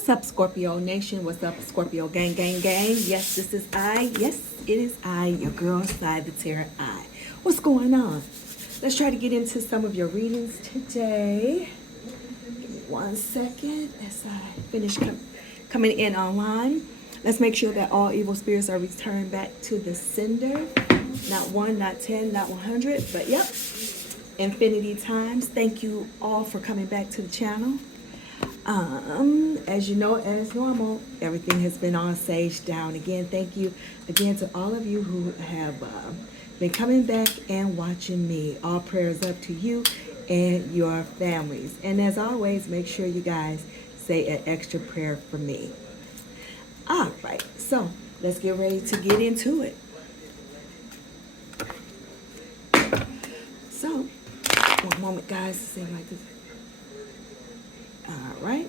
What's up, Scorpio Nation? What's up, Scorpio gang, gang, gang? Yes, this is I. Yes, it is I, your girl, Sagittarius I. What's going on? Let's try to get into some of your readings today. Give me 1 second as I finish coming in online. Let's make sure that all evil spirits are returned back to the sender. Not 1, not 10, not 100, but yep, infinity times. Thank you all for coming back to the channel. As you know, as normal, everything has been on sage down again. Thank you again to all of you who have been coming back and watching me. All prayers up to you and your families. And as always, make sure you guys say an extra prayer for me. All right, so let's get ready to get into it. So, one moment, guys. Say like this. All right,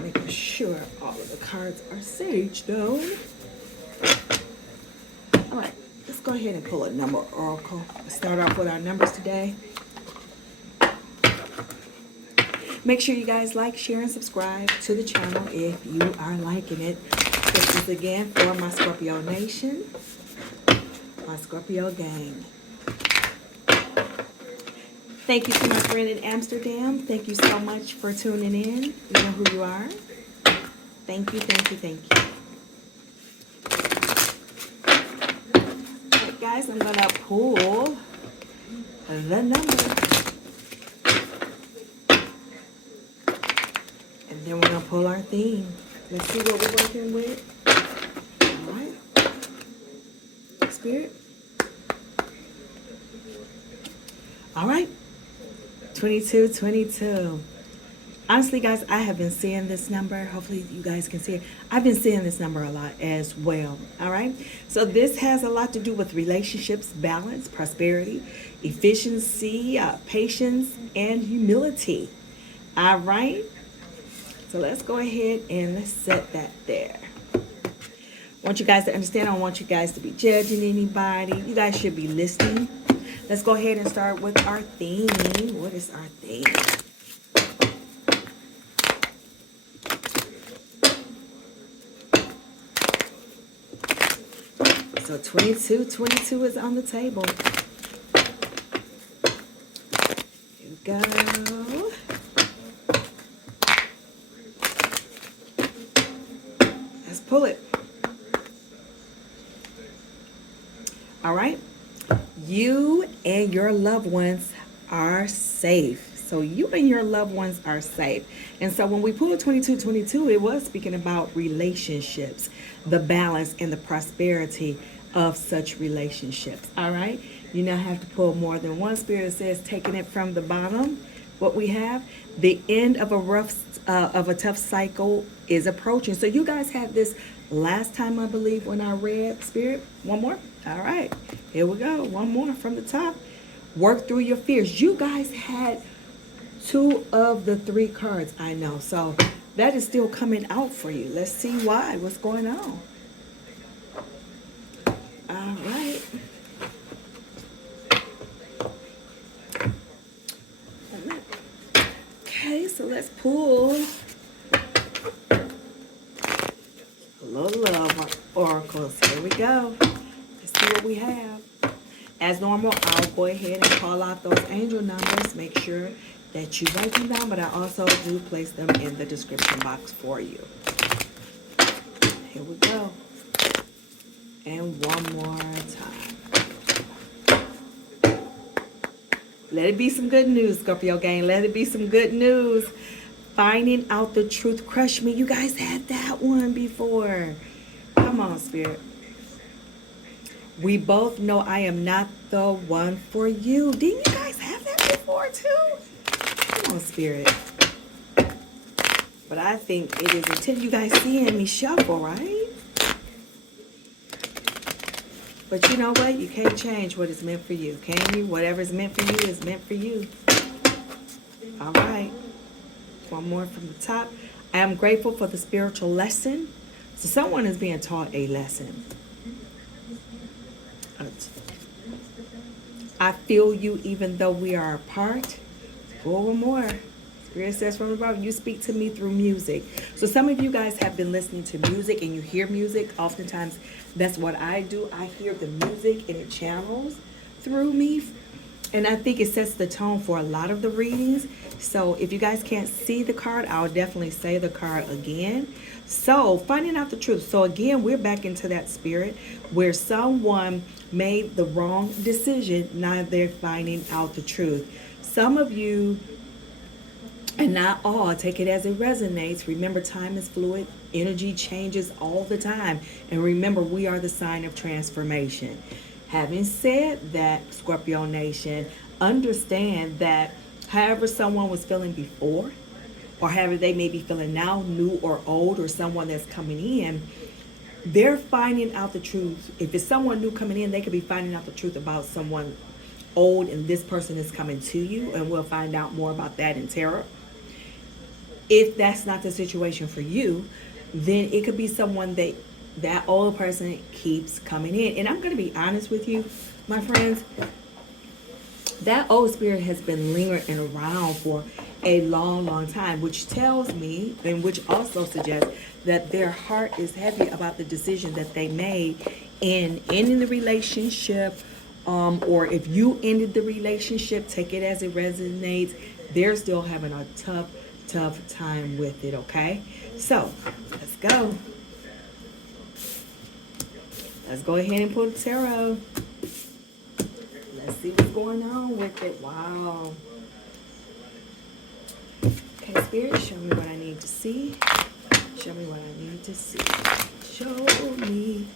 making sure all of the cards are sage though. All right, let's go ahead and pull a number oracle. Let's start off with our numbers today. Make sure you guys like, share, and subscribe to the channel if you are liking it. This is again for my Scorpio Nation, my Scorpio gang. Thank you to my friend in Amsterdam. Thank you so much for tuning in. You know who you are. Thank you, thank you, thank you. All right, guys, I'm going to pull the number. And then we're going to pull our theme. Let's see what we're working with. All right. Spirit. All right. 2222. Honestly, guys, I have been seeing this number. Hopefully you guys can see it. I've been seeing this number a lot as well. All right. So this has a lot to do with relationships, balance, prosperity, efficiency, patience, and humility. All right. So let's go ahead and let's set that there. I want you guys to understand. I don't want you guys to be judging anybody. You guys should be listening. Let's go ahead and start with our theme. What is our theme? So 2222 is on the table. Here we go. Let's pull it. All right. You and your loved ones are safe. So you and your loved ones are safe. And so when we pulled 2222, it was speaking about relationships, the balance and the prosperity of such relationships. All right. You now have to pull more than one. Spirit says, taking it from the bottom, what we have, the end of a tough cycle is approaching. So you guys had this last time, I believe, when I read Spirit. One more. All right, here we go. One more from the top. Work through your fears. You guys had 2 of the 3 cards, I know. So that is still coming out for you. Let's see why. What's going on? All right. Okay, so let's pull a little love oracles. Here we go. See what we have. As normal, I'll go ahead and call out those angel numbers. Make sure that you write them down, but I also do place them in the description box for you. Here we go. And one more time. Let it be some good news, Scorpio gang. Let it be some good news. Finding out the truth. Crush me. You guys had that one before. Come on, Spirit. We both know I am not the one for you. Didn't you guys have that before too? Come on, Spirit. But I think it is until you guys seeing me shuffle, right? But you know what? You can't change what is meant for you, can you? Whatever's meant for you is meant for you. All right. One more from the top. I am grateful for the spiritual lesson. So someone is being taught a lesson. I feel you even though we are apart. Go one more. Spirit says from above, you speak to me through music. So some of you guys have been listening to music and you hear music. Oftentimes, that's what I do. I hear the music and it channels through me. And I think it sets the tone for a lot of the readings. So if you guys can't see the card, I'll definitely say the card again. So finding out the truth. So again, we're back into that spirit where someone made the wrong decision. Now they're finding out the truth. Some of you, and not all, take it as it resonates. Remember, time is fluid. Energy changes all the time. And remember, we are the sign of transformation. Having said that, Scorpio Nation, understand that however someone was feeling before, or however they may be feeling now, new or old, or someone that's coming in, they're finding out the truth. If it's someone new coming in, they could be finding out the truth about someone old, and this person is coming to you, and we'll find out more about that in tarot. If that's not the situation for you, then it could be someone that old person keeps coming in. And I'm going to be honest with you, my friends, that old spirit has been lingering around for a long, long time, which tells me, and which also suggests that their heart is heavy about the decision that they made in ending the relationship, or if you ended the relationship, take it as it resonates. They're still having a tough time with it, okay? So, let's go. Let's go ahead and pull the tarot. Let's see what's going on with it. Wow. Okay, Spirit, show me what I need to see. Show me what I need to see. Show me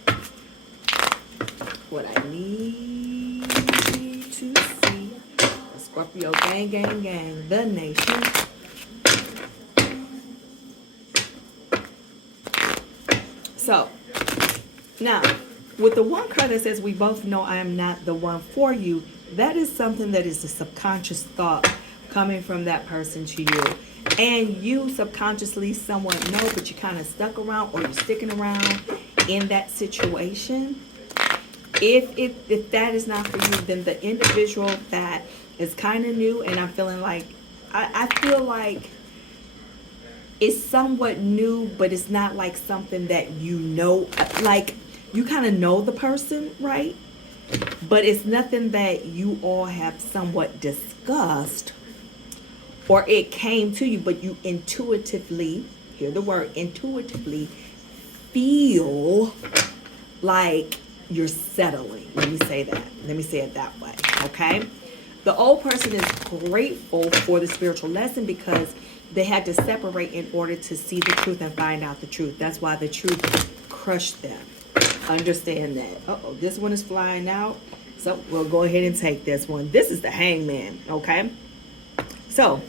what I need to see. The Scorpio gang, the nation. So, now, with the one card that says, we both know I am not the one for you, that is something that is a subconscious thought coming from that person to you. And you subconsciously somewhat know, but you kind of stuck around, or you're sticking around in that situation. If that is not for you, then the individual that is kind of new, and I'm feeling like, I feel like it's somewhat new, but it's not like something that you know, like you kind of know the person, right? But it's nothing that you all have somewhat discussed, or it came to you, but you intuitively, hear the word, intuitively feel like you're settling. Let me say that. Let me say it that way, okay? The old person is grateful for the spiritual lesson because they had to separate in order to see the truth and find out the truth. That's why the truth crushed them. Understand that. Uh-oh, this one is flying out. So we'll go ahead and take this one. This is the Hangman, okay? So,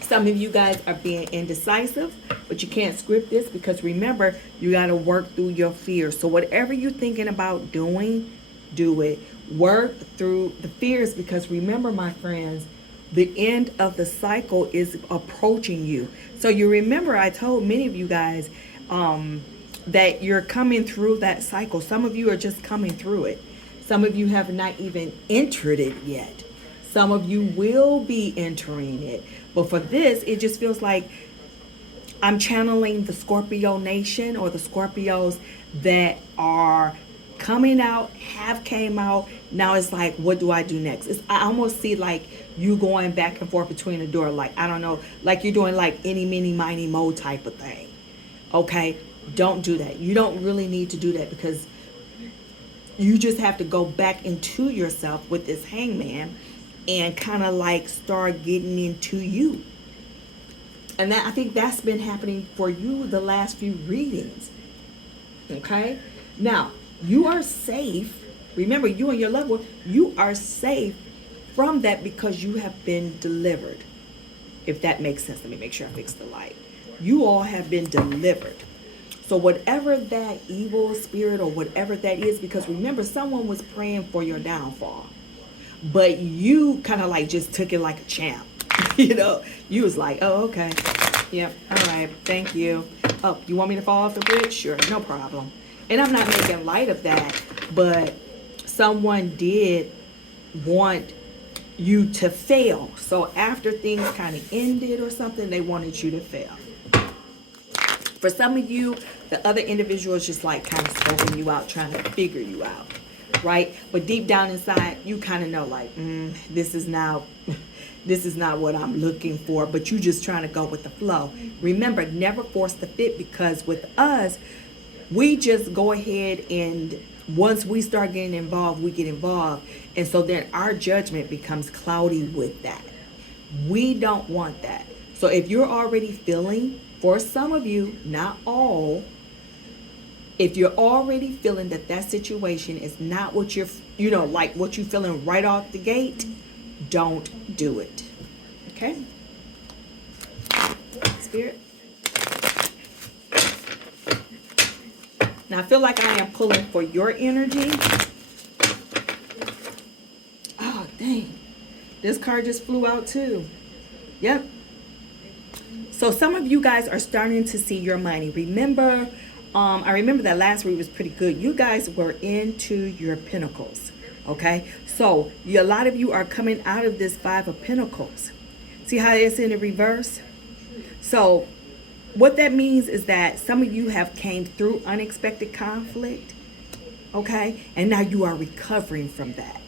some of you guys are being indecisive, but you can't script this because remember, you got to work through your fears. So whatever you're thinking about doing, do it. Work through the fears because remember, my friends, the end of the cycle is approaching you. So you remember I told many of you guys that you're coming through that cycle. Some of you are just coming through it. Some of you have not even entered it yet. Some of you will be entering it. But for this, it just feels like I'm channeling the Scorpio Nation, or the Scorpios that are coming out, have came out. Now it's like, what do I do next? I almost see like you going back and forth between the door. Like, I don't know, like you're doing like any, mini, miny, mo type of thing. Okay? Don't do that. You don't really need to do that because you just have to go back into yourself with this Hangman and kind of like start getting into you. And that, I think that's been happening for you the last few readings. Okay? Now, you are safe. Remember, you and your loved one, you are safe from that because you have been delivered. If that makes sense, let me make sure I fix the light. You all have been delivered. So whatever that evil spirit or whatever that is, because remember, someone was praying for your downfall. But you kind of like just took it like a champ. You know, you was like, oh, okay. Yep. All right. Thank you. Oh, you want me to fall off the bridge? Sure. No problem. And I'm not making light of that, but someone did want you to fail. So after things kind of ended or something, they wanted you to fail. For some of you, the other individual is just like kind of scoping you out, trying to figure you out, right? But deep down inside, you kind of know like, this is not what I'm looking for. But you just trying to go with the flow. Remember, never force the fit, because with us, we just go ahead and once we start getting involved, we get involved. And so then our judgment becomes cloudy with that. We don't want that. So if you're already feeling, for some of you, not all, if you're already feeling that that situation is not what you're, like what you're feeling right off the gate, don't do it. Okay? Spirit. Now I feel like I am pulling for your energy. Oh, dang. This card just flew out too. Yep. So some of you guys are starting to see your money. Remember, I remember that last week was pretty good. You guys were into your pentacles. Okay. So a lot of you are coming out of this Five of Pentacles. See how it's in the reverse? So what that means is that some of you have came through unexpected conflict. Okay. And now you are recovering from that.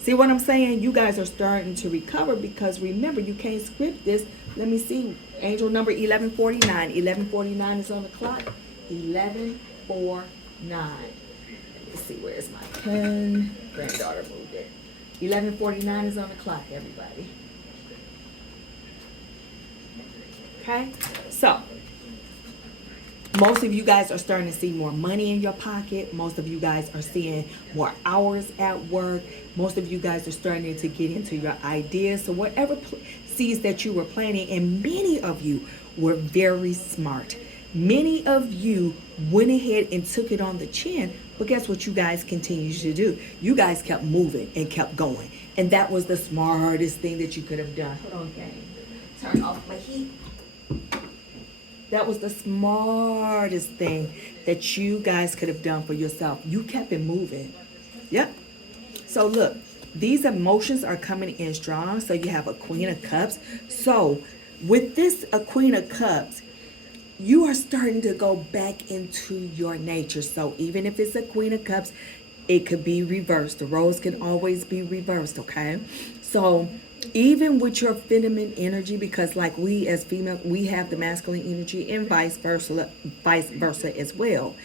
See what I'm saying? You guys are starting to recover, because remember, you can't script this. Let me see. Angel number 1149. 1149 is on the clock. 1149. Let's see, where's my pen? Granddaughter moved it. 1149 is on the clock, everybody. Okay? So, most of you guys are starting to see more money in your pocket. Most of you guys are seeing more hours at work. Most of you guys are starting to get into your ideas. So whatever seeds that you were planting, and many of you were very smart. Many of you went ahead and took it on the chin. But guess what you guys continue to do? You guys kept moving and kept going. And that was the smartest thing that you could have done. Hold on, gang. Turn off my heat. That was the smartest thing that you guys could have done for yourself. You kept it moving. Yep. So look, these emotions are coming in strong. So you have a Queen of Cups. So with this, a Queen of Cups, you are starting to go back into your nature. So even if it's a Queen of Cups, it could be reversed. The roles can always be reversed, okay? So even with your feminine energy, because like we as female, we have the masculine energy, and vice versa as well.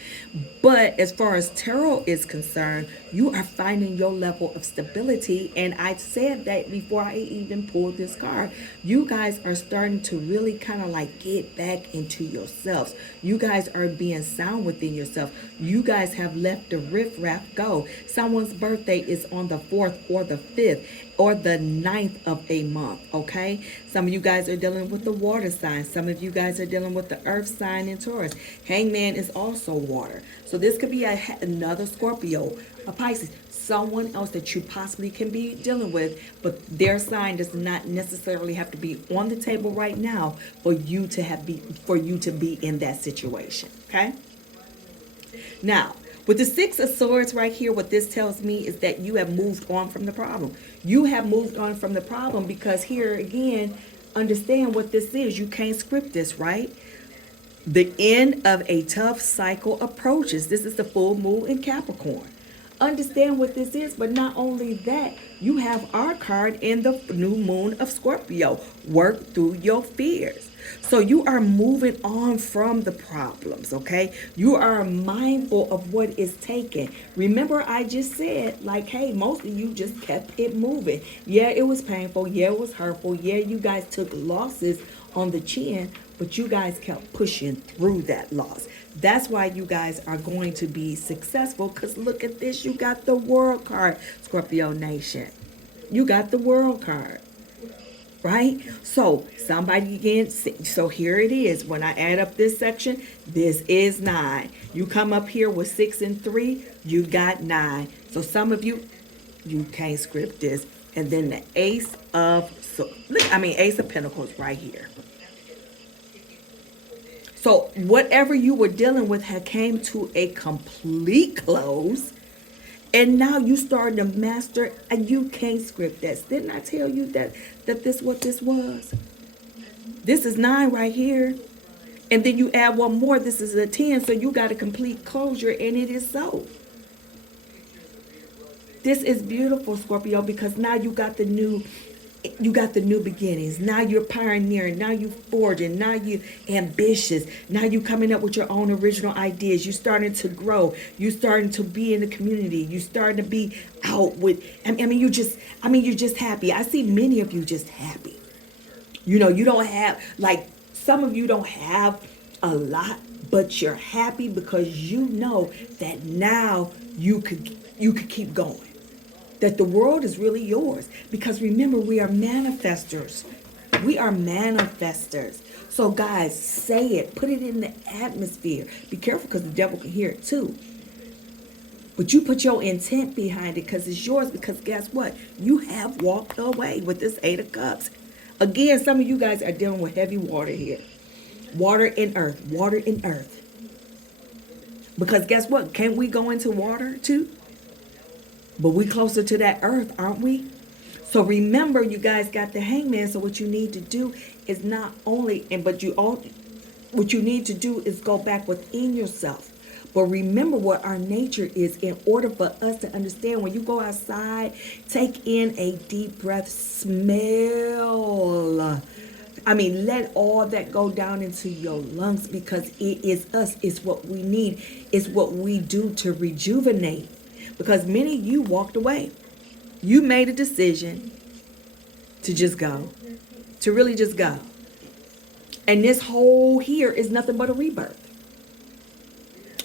But as far as tarot is concerned, you are finding your level of stability. And I said that before I even pulled this card. You guys are starting to really kind of like get back into yourselves. You guys are being sound within yourself. You guys have let the riffraff go. Someone's birthday is on the 4th or the 5th or the 9th of a month, okay? Some of you guys are dealing with the water sign. Some of you guys are dealing with the earth sign in Taurus. Hangman is also water. So this could be another Scorpio, a Pisces, someone else that you possibly can be dealing with, but their sign does not necessarily have to be on the table right now for you to be in that situation, okay? Now, with the Six of Swords right here, what this tells me is that you have moved on from the problem. You have moved on from the problem because here again, understand what this is. You can't script this, right? The end of a tough cycle approaches. This is the full moon in Capricorn. Understand what this is, but not only that, you have our card in the new moon of Scorpio. Work through your fears. So you are moving on from the problems, okay? You are mindful of what is taken. Remember, I just said, like, hey, most of you just kept it moving. Yeah, it was painful. Yeah, it was hurtful. Yeah, you guys took losses on the chin, but you guys kept pushing through that loss. That's why you guys are going to be successful, because look at this. You got the World card, Scorpio Nation. You got the World card. Right? So somebody again, so here it is. When I add up this section, this is 9. You come up here with 6 and 3, you got 9. So some of you can't script this. And then the Ace of Pentacles right here. So whatever you were dealing with had came to a complete close. And now you starting to master, and you can't script this. Didn't I tell you that this what this was? This is 9 right here. And then you add one more, this is a 10, so you got a complete closure, and it is so. This is beautiful, Scorpio, because now you got the new beginnings. Now you're pioneering. Now you forging. Now you ambitious. Now you coming up with your own original ideas. You starting to grow. You starting to be in the community. You starting to be out with. You're just happy. I see many of you just happy. You know, you don't have, like, some of you don't have a lot, but you're happy because you know that now you could keep going. That the world is really yours. Because remember, we are manifestors. We are manifestors. So guys, say it. Put it in the atmosphere. Be careful because the devil can hear it too. But you put your intent behind it because it's yours. Because guess what? You have walked away with this 8 of Cups. Again, some of you guys are dealing with heavy water here. Water and earth. Water and earth. Because guess what? Can't we go into water too? But we closer to that earth, aren't we? So remember, you guys got the Hangman. So what you need to do is not only, what you need to do is go back within yourself. But remember what our nature is in order for us to understand. When you go outside, take in a deep breath, smell. Let all that go down into your lungs because it is us. It's what we need. It's what we do to rejuvenate. Because many of you walked away. You made a decision to just go. To really just go. And this whole here is nothing but a rebirth.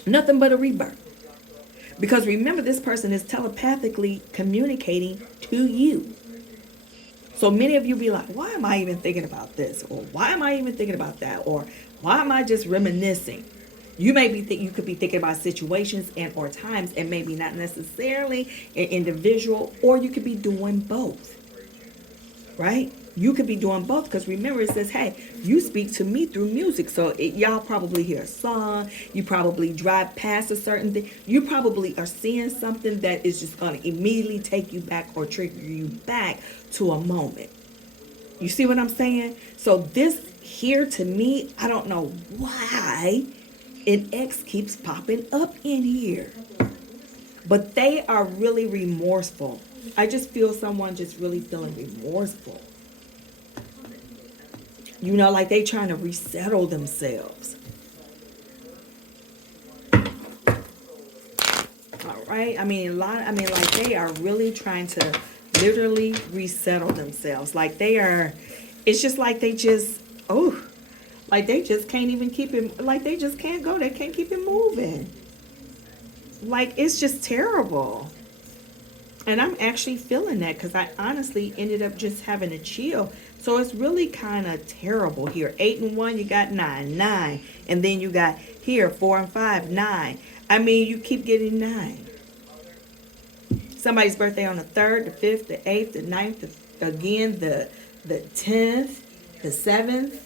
Nothing but a rebirth. Because remember, this person is telepathically communicating to you. So many of you be like, why am I even thinking about this? Or why am I even thinking about that? Or why am I just reminiscing? You you could be thinking about situations and or times, and maybe not necessarily an individual, or you could be doing both, right? You could be doing both because remember it says, hey, you speak to me through music. So y'all probably hear a song. You probably drive past a certain thing. You probably are seeing something that is just going to immediately take you back or trigger you back to a moment. You see what I'm saying? So this here to me, I don't know why an X keeps popping up in here. But they are really remorseful. I just feel someone just really feeling remorseful. You know, like they trying to resettle themselves. All right. Like they are really trying to literally resettle themselves. Like they are, it's just like they just, like they just can't even keep it, like they just can't go. They can't keep it moving. Like it's just terrible. And I'm actually feeling that because I honestly ended up just having a chill. So it's really kind of terrible here. 8 and 1, you got 9, 9. And then you got here 4 and 5, 9. You keep getting 9. Somebody's birthday on the 3rd, the 5th, the 8th, the 9th, again, the 10th, the 7th,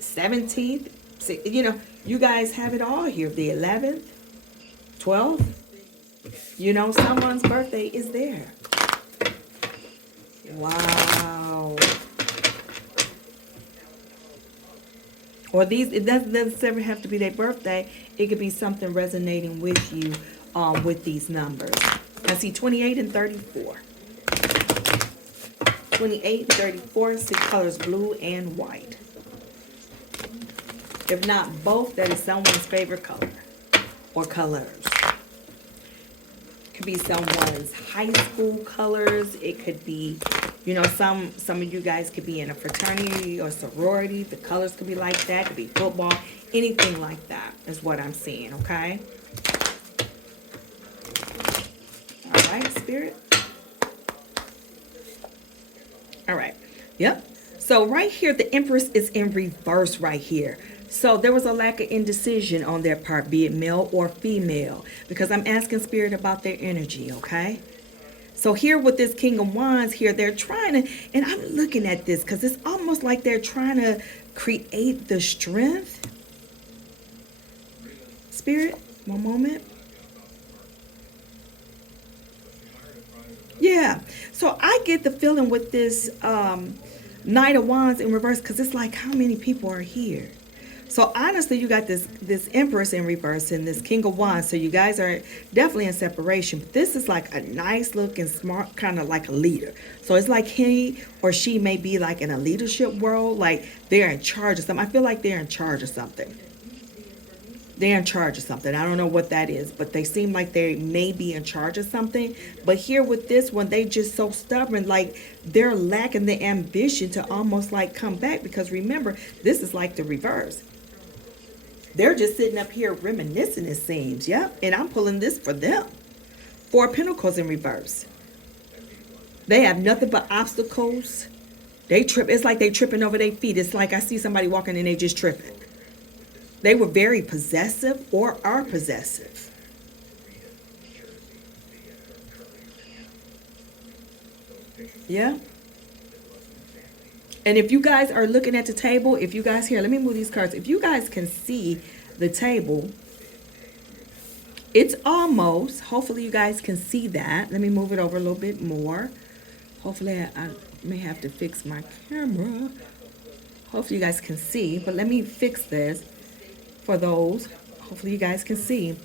17th. You know, you guys have it all here. The 11th, 12th. You know, someone's birthday is there. Wow. Or it doesn't necessarily have to be their birthday. It could be something resonating with you with these numbers. I see 28 and 34. 28 and 34, see colors blue and white. If not both, that is someone's favorite color or colors. Could be someone's high school colors. It could be, you know, some of you guys could be in a fraternity or sorority. The colors could be like that. It could be football. Anything like that is what I'm seeing, okay? All right, Spirit. All right. Yep. So right here, the Empress is in reverse right here. So there was a lack of indecision on their part, be it male or female, because I'm asking Spirit about their energy, okay? So here with this King of Wands here, they're trying to, and I'm looking at this because it's almost like they're trying to create the strength. Spirit, one moment. Yeah. So I get the feeling with this Knight of Wands in reverse because it's like how many people are here. So honestly, you got this Empress in reverse and this King of Wands. So you guys are definitely in separation. But this is like a nice looking, smart, kind of like a leader. So it's like he or she may be like in a leadership world, like they're in charge of something. I feel like they're in charge of something. They're in charge of something. I don't know what that is, but they seem like they may be in charge of something. But here with this one, they just so stubborn, like they're lacking the ambition to almost like come back because remember, this is like the reverse. They're just sitting up here reminiscing, it seems. Yep. And I'm pulling this for them. Four Pentacles in reverse. They have nothing but obstacles. They trip. It's like they tripping over their feet. It's like I see somebody walking and they just tripping. They were very possessive or are possessive. Yeah. And if you guys are looking at the table, if you guys here, let me move these cards. If you guys can see the table, it's almost, hopefully you guys can see that. Let me move it over a little bit more. Hopefully I may have to fix my camera. Hopefully you guys can see, but let me fix this for those. Hopefully you guys can see.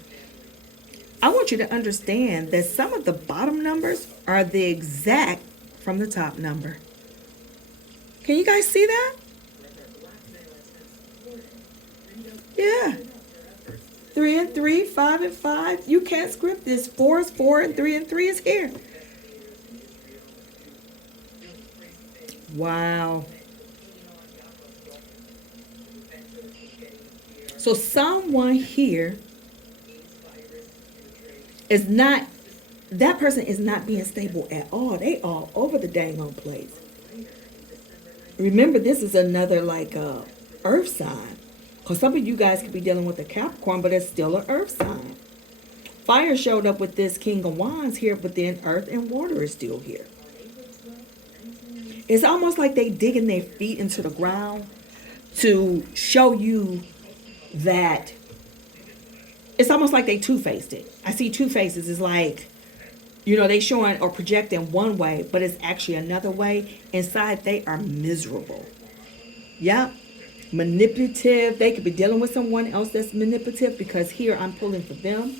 I want you to understand that some of the bottom numbers are the exact from the top number. Can you guys see that? Yeah. 3 and 3, 5 and 5. You can't script this. 4 is 4 and 3 is here. Wow. So someone here is not, that person is not being stable at all. They all over the dang on place. Remember, this is another like earth sign. Because some of you guys could be dealing with a Capricorn, but it's still an earth sign. Fire showed up with this King of Wands here, but then earth and water is still here. It's almost like they digging their feet into the ground to show you that it's almost like they two-faced it. I see two faces. It's like, you know, they showing or projecting one way, but it's actually another way. Inside, they are miserable. Yep. Manipulative. They could be dealing with someone else that's manipulative because here I'm pulling for them.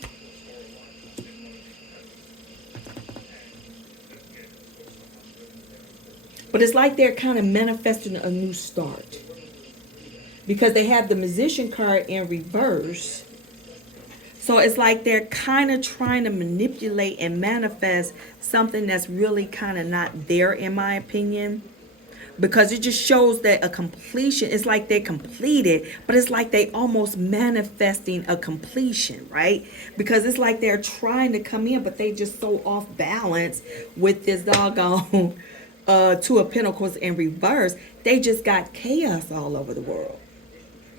But it's like they're kind of manifesting a new start. Because they have the Magician card in reverse. So it's like they're kind of trying to manipulate and manifest something that's really kind of not there, in my opinion. Because it just shows that a completion, it's like they completed, but it's like they almost manifesting a completion, right? Because it's like they're trying to come in, but they just so off balance with this doggone Two of Pentacles in reverse. They just got chaos all over the world.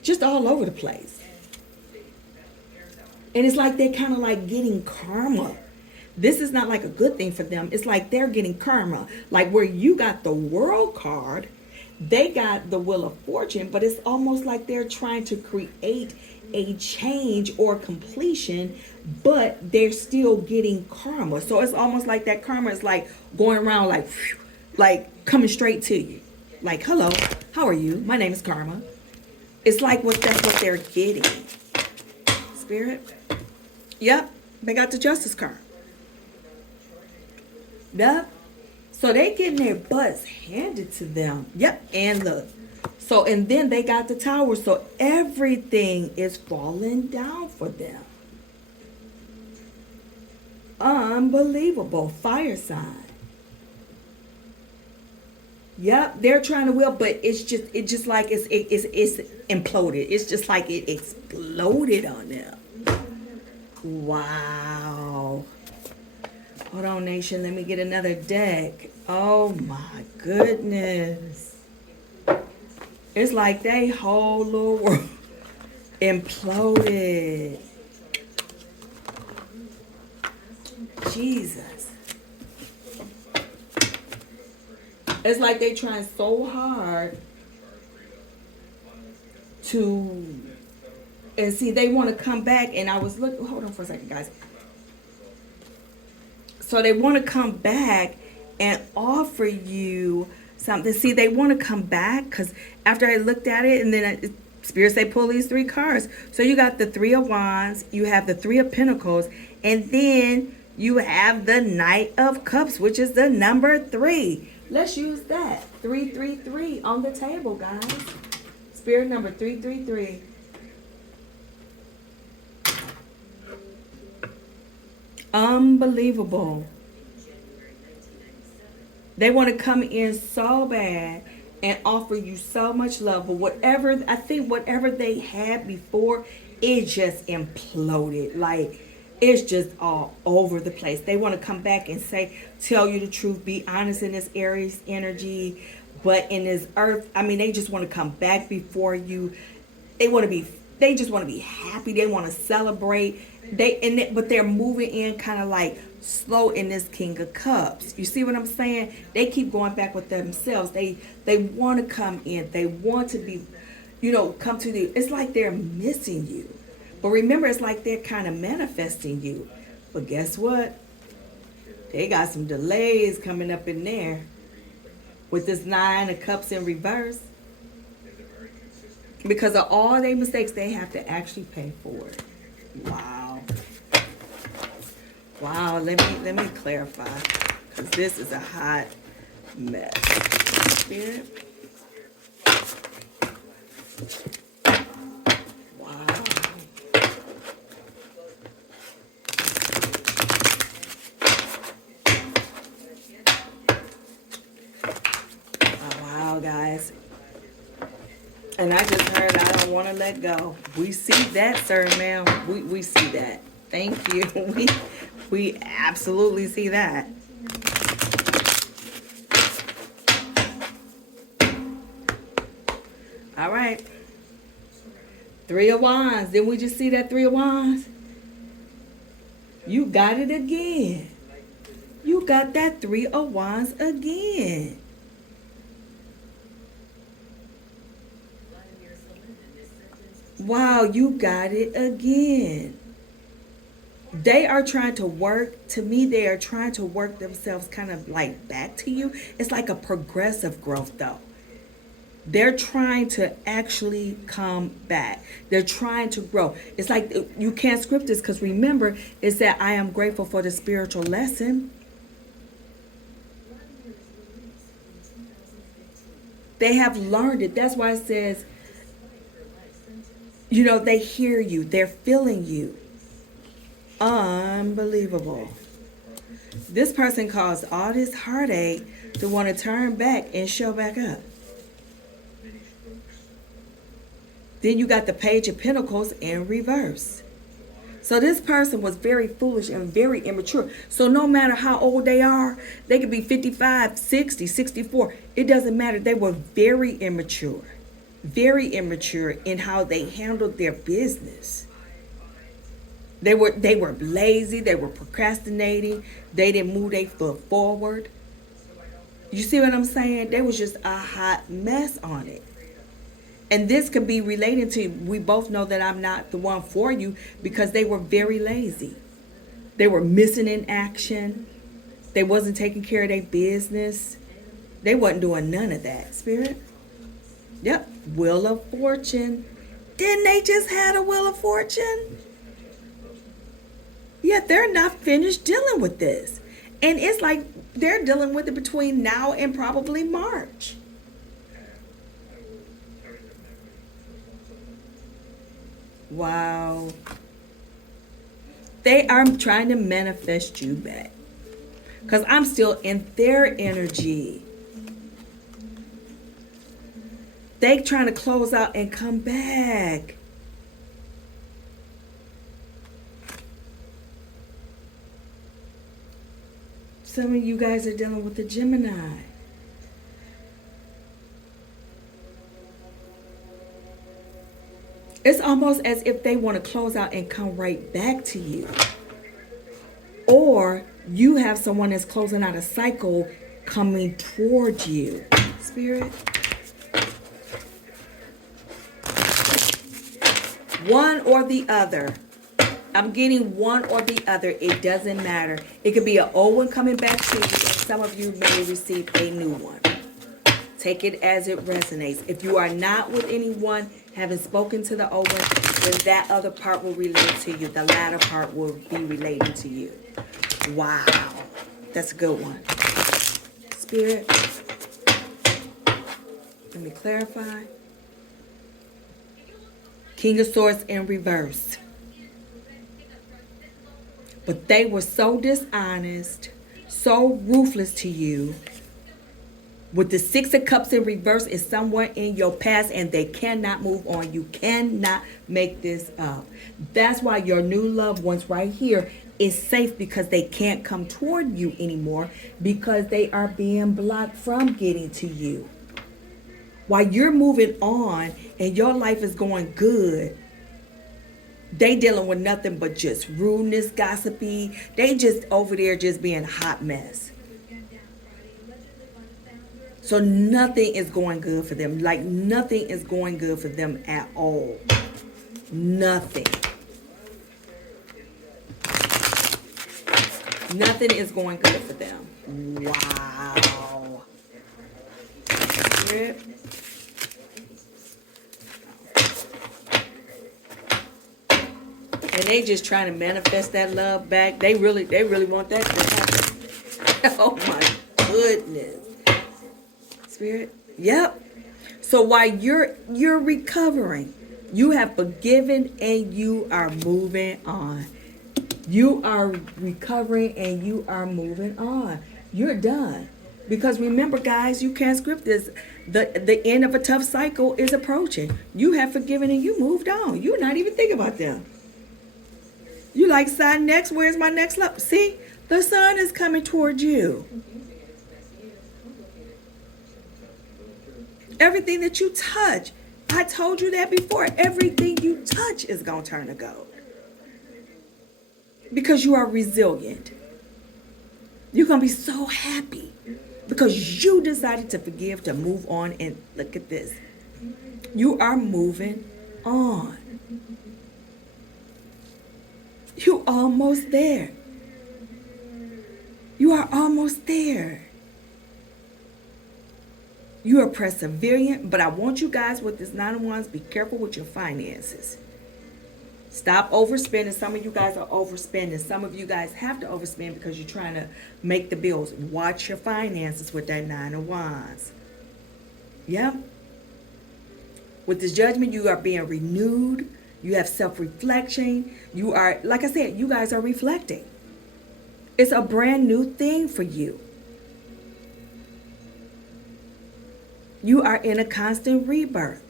Just all over the place. And it's like they're kind of like getting karma. This is not like a good thing for them. It's like they're getting karma. Like where you got the World card, they got the Wheel of Fortune, but it's almost like they're trying to create a change or completion, but they're still getting karma. So it's almost like that karma is like going around like, whew, like coming straight to you. Like, hello, how are you? My name is Karma. It's like that's what they're getting. Spirit. Yep, they got the Justice card. Yep. So they getting their butts handed to them. Yep, and look. So, and then they got the Tower. So everything is falling down for them. Unbelievable. Fire sign. Yep, they're trying to will, but it's just like it's imploded. It's just like it exploded on them. Wow. Hold on, nation. Let me get another deck. Oh my goodness. It's like they whole little world imploded. Jesus. It's like they trying so hard to, and see, they want to come back. And I was looking, hold on for a second, guys. So they want to come back and offer you something. See, they want to come back because after I looked at it, and then Spirit say pull these three cards. So you got the Three of Wands, you have the Three of Pentacles, and then you have the Knight of Cups, which is the number 3. Let's use that. 333 on the table, guys. Spirit number 333. Unbelievable. They want to come in so bad and offer you so much love, but whatever they had before, it just imploded. Like, it's just all over the place. They want to come back and say, tell you the truth, be honest in this Aries energy, but in this Earth, I mean, they just want to come back before you. They just want to be happy. They want to celebrate. But they're moving in kind of like slow in this King of Cups. You see what I'm saying? They keep going back with themselves. They want to come in. They want to be, come to the. It's like they're missing you. But remember, it's like they're kind of manifesting you. But guess what? They got some delays coming up in there with this 9 of Cups in reverse. Because of all their mistakes, they have to actually pay for it. Wow. Wow, let me clarify. Because this is a hot mess. Spirit. Wow. Wow, guys. And I just heard I don't want to let go. We see that, sir, ma'am. We see that. Thank you. We absolutely see that. All right. 3 of Wands. Didn't we just see that 3 of Wands? You got it again. You got that 3 of Wands again. Wow, you got it again. They are trying to work, to me, they are trying to work themselves kind of like back to you. It's like a progressive growth, though. They're trying to actually come back. They're trying to grow. It's like you can't script this because remember, it's that I am grateful for the spiritual lesson. They have learned it. That's why it says, they hear you. They're feeling you. Unbelievable. This person caused all this heartache to want to turn back and show back up. Then you got the Page of Pentacles in reverse. So this person was very foolish and very immature. So no matter how old they are, they could be 55, 60, 64. It doesn't matter. They were very immature. Very immature in how they handled their business. They were lazy. They were procrastinating. They didn't move their foot forward. You see what I'm saying? They was just a hot mess on it. And this could be related to, we both know that I'm not the one for you because they were very lazy. They were missing in action. They wasn't taking care of their business. They wasn't doing none of that. Spirit? Yep. Wheel of Fortune. Didn't they just had a Wheel of Fortune? Yet they're not finished dealing with this. And it's like they're dealing with it between now and probably March. Wow. They are trying to manifest you back. Because I'm still in their energy. They trying to close out and come back. Some of you guys are dealing with the Gemini. It's almost as if they want to close out and come right back to you. Or you have someone that's closing out a cycle coming towards you. Spirit. One or the other. I'm getting one or the other. It doesn't matter. It could be an old one coming back to you, and some of you may receive a new one. Take it as it resonates. If you are not with anyone, having spoken to the old one, then that other part will relate to you. The latter part will be relating to you. Wow. That's a good one. Spirit, let me clarify. King of Swords in reverse. But they were so dishonest, so ruthless to you. With the Six of Cups in reverse is somewhere in your past and they cannot move on. You cannot make this up. That's why your new loved ones right here is safe, because they can't come toward you anymore because they are being blocked from getting to you. While you're moving on and your life is going good, they dealing with nothing but just rudeness, gossipy. They just over there just being a hot mess. So nothing is going good for them. Like nothing is going good for them at all. Nothing. Nothing is going good for them. Wow. Spirit. And they just trying to manifest that love back. They really want that to happen. Oh my goodness. Spirit. Yep. So while you're recovering, you have forgiven and you are moving on. You are recovering and you are moving on. You're done. Because remember, guys, you can't script this. The end of a tough cycle is approaching. You have forgiven and you moved on. You're not even thinking about them. You like, sign next. Where's my next love? See, the sun is coming towards you. Everything that you touch, I told you that before. Everything you touch is going to turn to gold. Because you are resilient. You're going to be so happy because you decided to forgive, to move on. And look at this. You are moving on. You're almost there. You are almost there. You are persevering, but I want you guys with this 9 of Wands, be careful with your finances. Stop overspending. Some of you guys are overspending. Some of you guys have to overspend because you're trying to make the bills. Watch your finances with that 9 of Wands. Yep. With this Judgment, you are being renewed. You have self-reflection. You are, like I said, you guys are reflecting. It's a brand new thing for you. You are in a constant rebirth.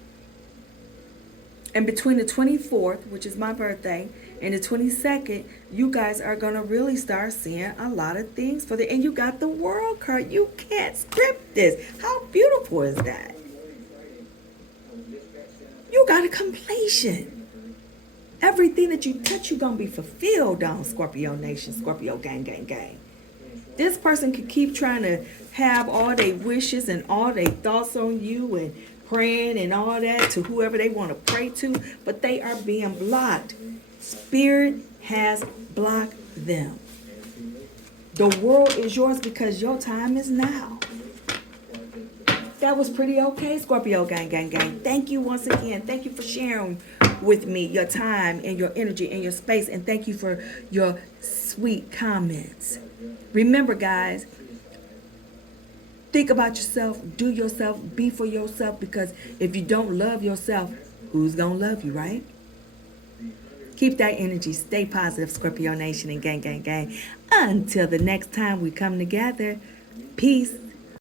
And between the 24th, which is my birthday, and the 22nd, you guys are going to really start seeing a lot of things for the, and you got the World card. You can't script this. How beautiful is that? You got a completion. Everything that you touch, you're going to be fulfilled on, Scorpio Nation, Scorpio gang, gang, gang. This person could keep trying to have all their wishes and all their thoughts on you and praying and all that to whoever they want to pray to, but they are being blocked. Spirit has blocked them. The world is yours because your time is now. That was pretty okay, Scorpio gang, gang, gang. Thank you once again. Thank you for sharing with me your time and your energy and your space, and thank you for your sweet comments. Remember, guys, think about yourself, do yourself, be for yourself, because if you don't love yourself, who's going to love you, right? Keep that energy. Stay positive, Scorpio Nation and gang, gang, gang. Until the next time we come together, peace.